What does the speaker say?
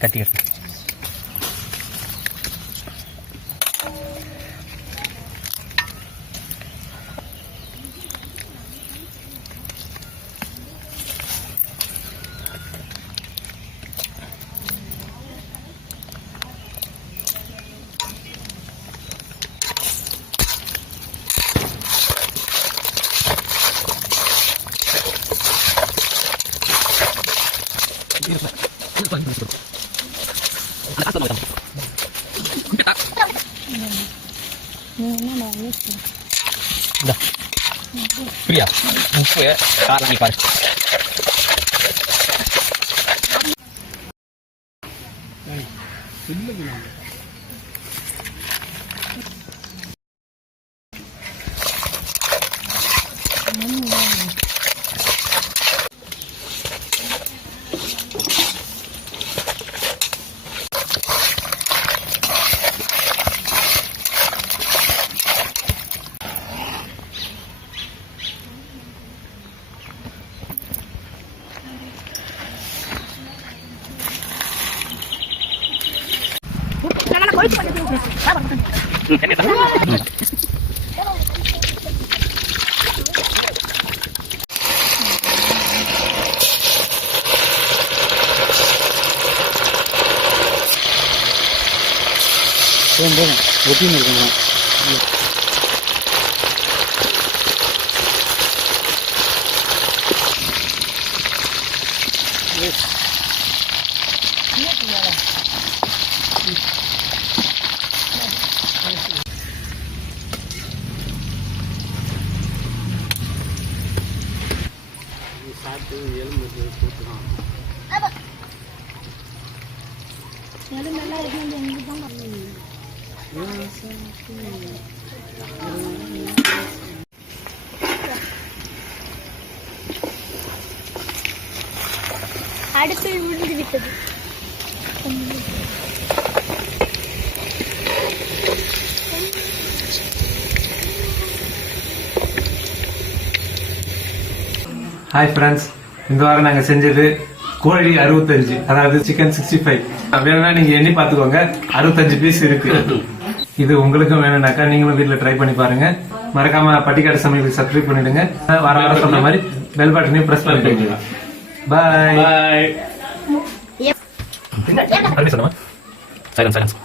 கட்டி பிரியா உப்பு காரம் நீ பாரு. ஒட்டின்னு இருக்கணும். சாப்பிட்டு எலும்பு போட்டுக்கலாம். அடுத்து முடிந்து விட்டது. ஹாய் ஃப்ரெண்ட்ஸ், இந்த வாரம் நாங்கள் செஞ்சது கோழி 65, அதாவது சிக்கன் 65. வேணும்னா நீங்க எண்ணி பாத்துக்கோங்க, 65 பீஸ் இருக்கு. இது உங்களுக்கும் வேணும்னாக்கா நீங்களும் வீட்டுல ட்ரை பண்ணி பாருங்க. மறக்காம பட்டிக்காட்டு சமையலுக்கு சப்ஸ்கிரைப் பண்ணிடுங்க. வர வர சொன்ன மாதிரி பெல் பட்டனையும் பிரஸ் பண்ணிடுங்க. பாய் பாய். சைலன்ஸ்